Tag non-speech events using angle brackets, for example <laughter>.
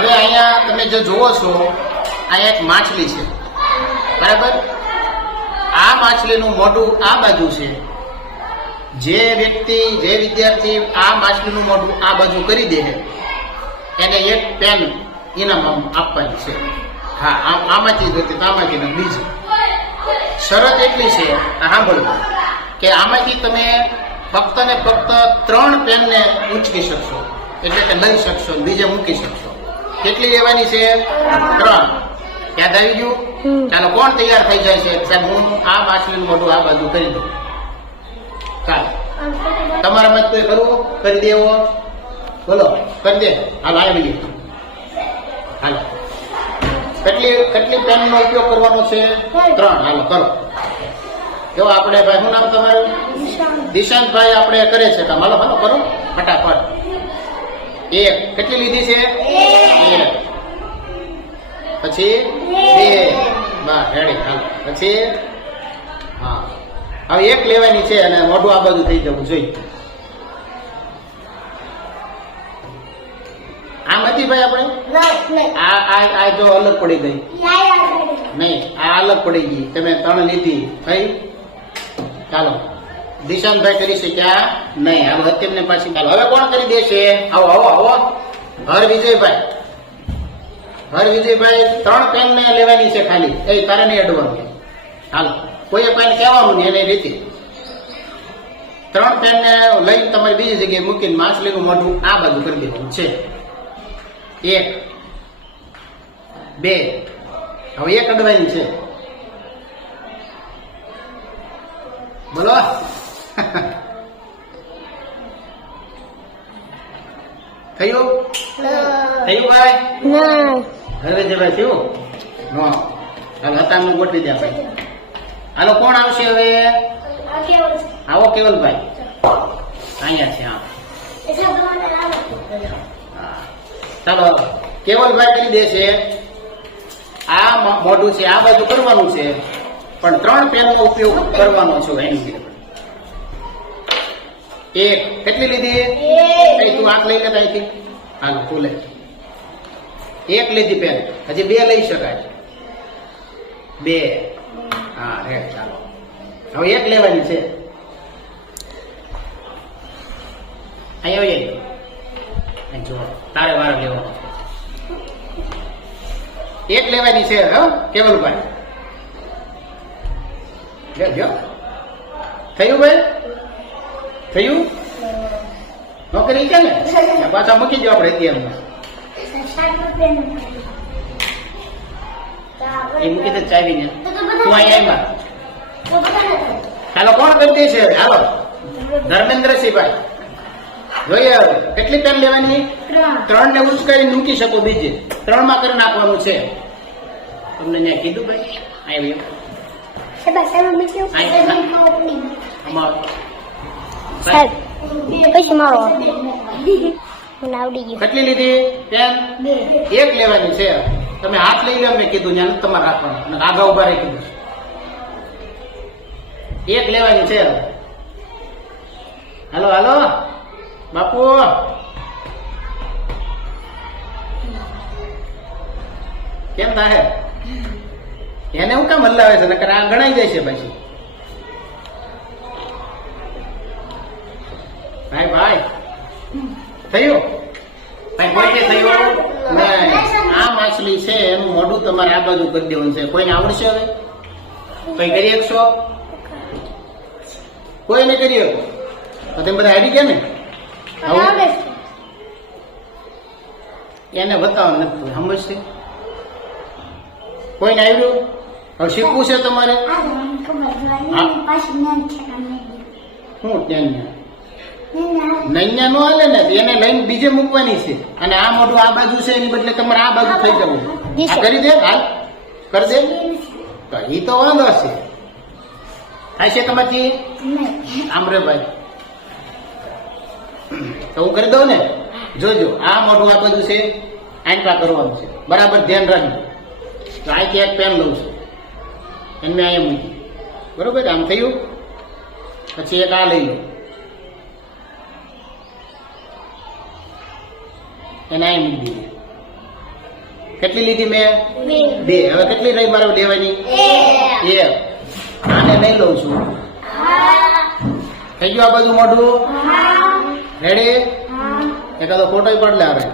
હવે અહીંયા તમે જે જુઓ છો અહીંયા એક માછલી છે. બરાબર? આ માછલીનું મોઢું આ બાજુ છે. જે વ્યક્તિ, જે વિદ્યાર્થી આ માછલીનું મોઢું આ બાજુ કરી દે એને એક પેન ઇનામ આપવાની છે. હા, આમ આમાંથી જોતી આમાંથી બીજી. શરત એટલી છે સાંભળવું કે આમાંથી તમે ફક્ત ને ફક્ત ત્રણ પેનને ઉંચકી શકશો. એટલે કે લઈ શકશો બીજે મૂકી શકશો. કેટલી લેવાની છે? ત્રણ. યાદ આવી ગયું? ચાલો કોણ તૈયાર થઈ જાય છે? સાહેબ હું આ માછલીનું મોઢું આ બાજુ કરી દઉં. ચાલો. તમારા મત કોઈ કરવું કરી દેવો. બોલો કરી દે. હાલ આવી ગયું હાલો. કેટલી કેટલી પેનનો ઉપયોગ કરવાનો છે? ત્રણ. હાલો કરો. જો આપણે ભાઈ શું નામ તમારું? દિશાંતભાઈ આપણે કરે છે તો હાલો હાલો કરો. ફટાફટ. એક. કેટલી લીધી છે? એક પછી? બે. બસ રેડી હાલ પછી? હા. હવે એક લેવાની છે અને મોઢું આ બાજુ થઈ જવું જોઈએ આમ હતી ભાઈ આપણે? આ આ આ જો અલગ પડી ગઈ. નહીં આ અલગ પડી ગઈ. તમે ત્રણ લીધી. થઈ ચાલો. દિશાંતભાઈ કરી શક્યા નહીં. હવે અત્યમને પાછી ચાલો હવે કોણ કરી દેશે? આવો આવો આવો. હર વિજયભાઈ. હર વિજયભાઈ, ત્રણ પેન ને લેવાની છે ખાલી. એ તારે નહીં અડવાનું. હાલો. કોઈએ પેન કહેવાનું નહીં, એની રીતે. ત્રણ પેન ને લઈને તમારી બીજી જગ્યાએ મૂકીને માછલીનું મોઢું આ બાજુ કરી દેવાનું છે. એક, બે. હવે એક અડવાની છે. બોલો. <laughs> થયું? થયું ભાઈ? હવે જે ભાઈ થયું? નો. હવે ગોઠવી દે ભાઈ હાલો, કોણ આવશે હવે? આવો કેવલભાઈ. અહીંયા છે, હા. ચાલો, કેવલભાઈ કરી દેશે આ મોઢું છે, આ બાજુ કરવાનું છે. પણ ત્રણ પેનનો ઉપયોગ કરવાનો છે, એની. એક. કેટલી લીધી એ? તું આંખ લઈ લે ત્યાંથી હાલ તું લે. એક લીધી પેન. હજી બે લઈ શકાય. બે. હા રે ચાલો. હવે એક લેવાની છે. અહીંયા આવી જુઓ તારે વાર લેવાનો એક લેવાની છે હ કેવલભાઈ. થયું ભાઈ? થયું? નોકરી છે ને? પાછા મૂકી દો આપણે અત્યારમાં એ મૂકી દે ચાવીને. તું અહીંયા આવ્યા. હાલો કોણ કરતી છે? હાલો. ધર્મેન્દ્રસિંહભાઈ. જોઈએ હવે કેટલી પેન લેવાની? ત્રણ. ને ઉચકાઈને મૂકી શકો બીજે. ત્રણમાં કરી નાખવાનું છે. તમને ત્યાં કીધું ભાઈ? આવ્યું. સાહેબ પછી મારો મને આવડી ગયું. કેટલી લીધી? પેન? એક લેવાની છે. તમે હાથ લઈ લો, મેં કીધું ત્યાં તમારે રાખવાનું. અને આગા ઊભા રહી કીધું એક લેવાની છે. હાલો હાલો. બાપુ. કેમ થાય એને હું કામ હલાવે છે? નકર આ ગણાઈ જાય છે પછી. ભાઈ. થયું? ભાઈ કોઈ થયું નહીં આ માછલી છે એનું મોઢું તમારે આ બાજુ કરી દેવાનું છે. કોઈને આવડશે હવે? કઈ કરી શકશો? કોઈને કરી શકો? તમે બધા આવી ગયા ને? એને બતાવો નથી સમજશે કોઈને આવ્યું? હવે શીખવું છે તમારે? શું નૈયા નો હાલે ને એને લઈને બીજે મૂકવાની છે. અને આ મોઢું આ બાજુ છે એની બદલે તમારે આ બાજુ થઈ જવું આ કરી દે હાલ. કરી દે. તો એ તો વાંધો છે. થાય છે તમારથી? આમ રે ભાઈ. તો હું કરી દઉં ને? જોજો આ મોઢું આ બાજુ છે આંકા કરવાનું છે. બરાબર ધ્યાન રાખજો. તો અહીંથી એક પેન લઉં છું. એને મેં અહીંયા મૂકી. બરોબર આમ થયું? પછી એક આ લઈ લો. એને એ મૂકી દીધી. કેટલી લીધી મેં? બે. હવે કેટલી રહી મારે લેવાની? એ આને લઈ લઉં છું. થઈ ગયું આ બધું મોઢું? રેડી એકાદો ફોટો પણ લે આવે